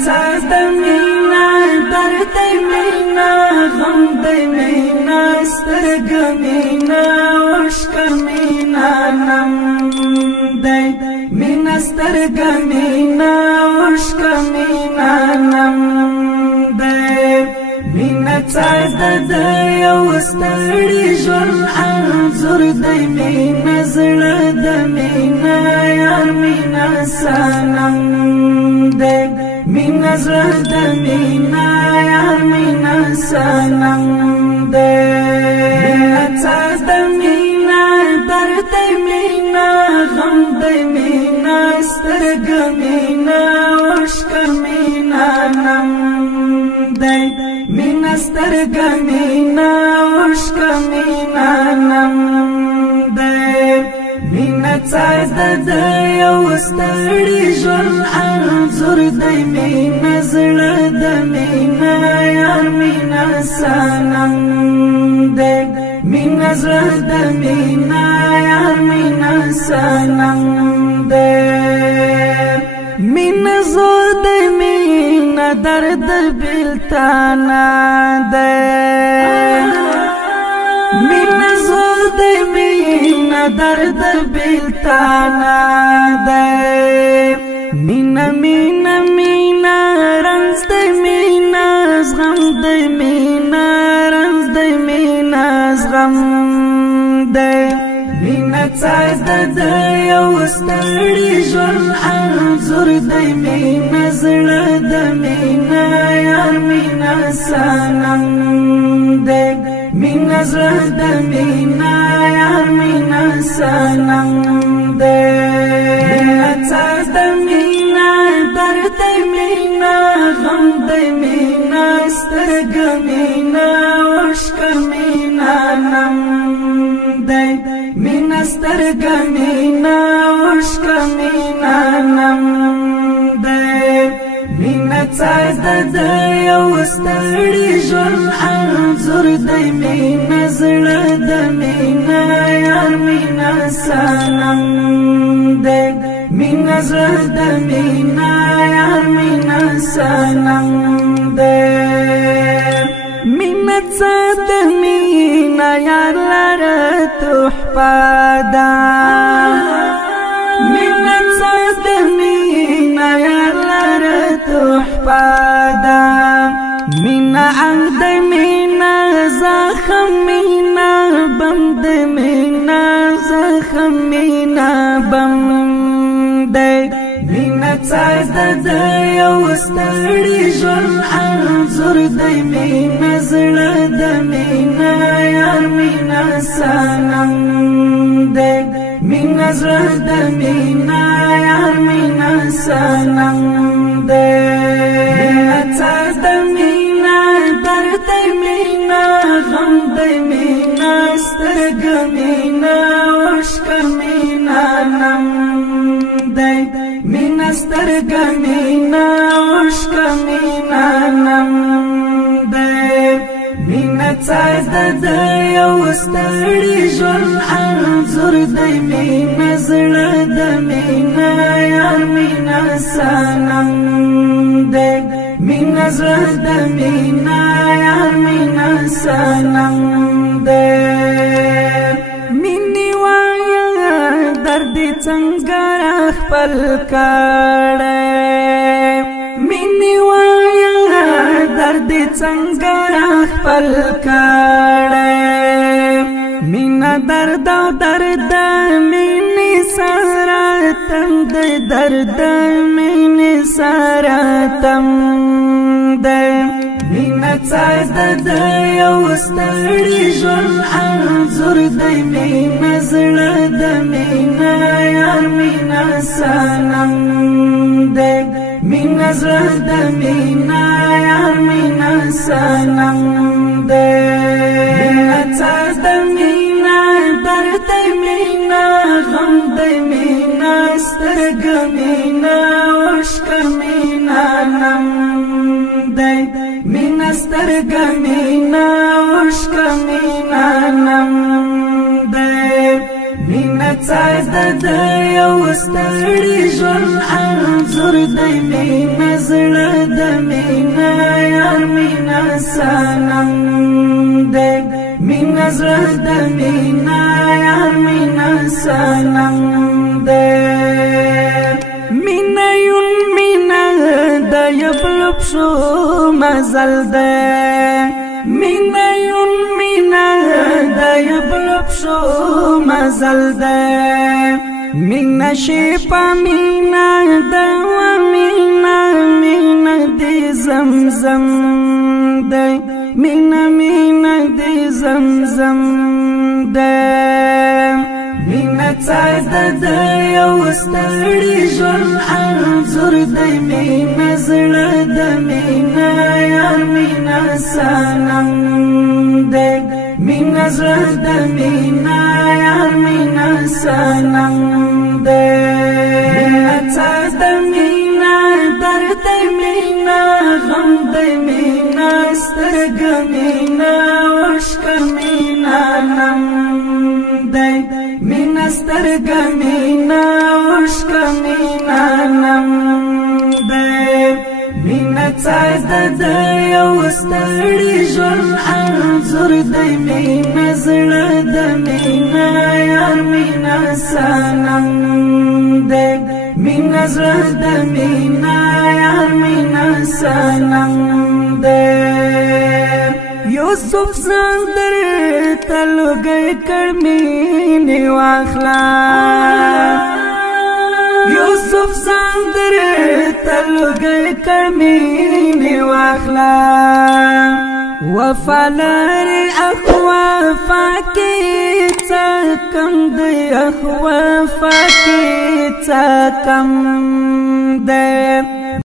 نڅا د مینا درد مینا غم د مینا سترګه مینا عشق مینا نم دی مینا سترګه مینا عشق مینا نم دی مینا څا د یو ستړي ژوند انځور دی مینا زړه د مینا یار مینا سنم دی مینا زړه د مینا یار مینا سنم دی مینا څا د مینا درد مینا غم د مینا سترګه مینا عشق مینا نم دی مینا سترګه مینا عشق مینا نم دی مینا څا د یو ستړي ژوند انځور دی مینا زړه د مینا یار مینا سنم دی مینا زړه د مینا یار مینا سنم دی مینا زور د مینا درد بلتانا دی مینا زور د مینا درد بلتانا دی مینا مینا مینا رنز د مینا زغم د مینا رنز د مینا زغم دی مینا څا د یو ستړي ژوند انځور دی مینا زړه د مینا یار مینا سنم دی مینا زړه د مینا یار مینا سنم دی مینا څا د مینا درد مینا غم د مینا سترګه مینا عشق مینا نم دی مینا سترګه مینا عشق مینا نم دی مینا څا د یو ستړي ژوند انځور دی مینا زړه د مینا یار مینا سنم دی مینا زړه د مینا یار مینا سنم دی مینا څا د مینا یار لره تحفه ده مینا څا د مینا یار لره تحفه ده مینا عهد مینا زخم مینا بم د مینا زخم مینا بم دی مینا څا د یو ستړي ژوند انځور دی مینا زړه د مینا یار مینا سنم دی مینا زړه د مینا یار مینا سنم دی مینا څا د مینا درد مینا غم د مینا سترګه مینا عشق مینا نم دی مینا سترګه مینا عشق مینا نم دی مینا څا د یو ستړي ژوند انځور دی مینا زړه د مینا یار مینا سنم دی مینا زړه د مینا یار مینا سنم دی مینې وایه درد څنګه خپل کړی مینې وایه درد څنګه خپل کړی مینا درد او درد مینې سره تم دی درد مینې سره تم دی مینا څا د یو ستړي ژوند انځور دی مینا زړه د مینا یار مینا سنم دی مینا زړه د مینا یار مینا سنم دی مینا څا د مینا درد مینا غم د مینا سترګه مینا عشق مینا نم دی مینا سترګه مینا عشق مینا نم دی مینا څا د یو ستړي ژوند انځور دی مینا زړه د سنم دے مینا زړه د مینا یار مینا سنم دے مینا یون مینا د یبلب شو مزل دے مینا یون مینا د یبلب شو مزل دے مینا شپا مینا دوا مینا مینا دی زمزم دے مینا مینا دی زمزم دے مینا څاد د یو ستړي ژوند انځور دی مینا زړه د مینا یار مینا سنم دے مینا زړه د مینا یار مینا سنم دے مینا څاد مینا درد مینا غم د مینا سترګ مینا عشق مینا نم دے مینا سترګ مینا عشق مینا نم دے مینا څاد د یو ستړي ژوند انځور دی مینا زړه د مینا یار مینا سنم دے مینا زړه د مینا یار مینا سنم دے یوسف زندر تلوګي کړمینه واخلا یوسف زندر تلوګي کړمینه واخلا وفالر اخوا فاکی تکم دی اخوا فاکی تکم دی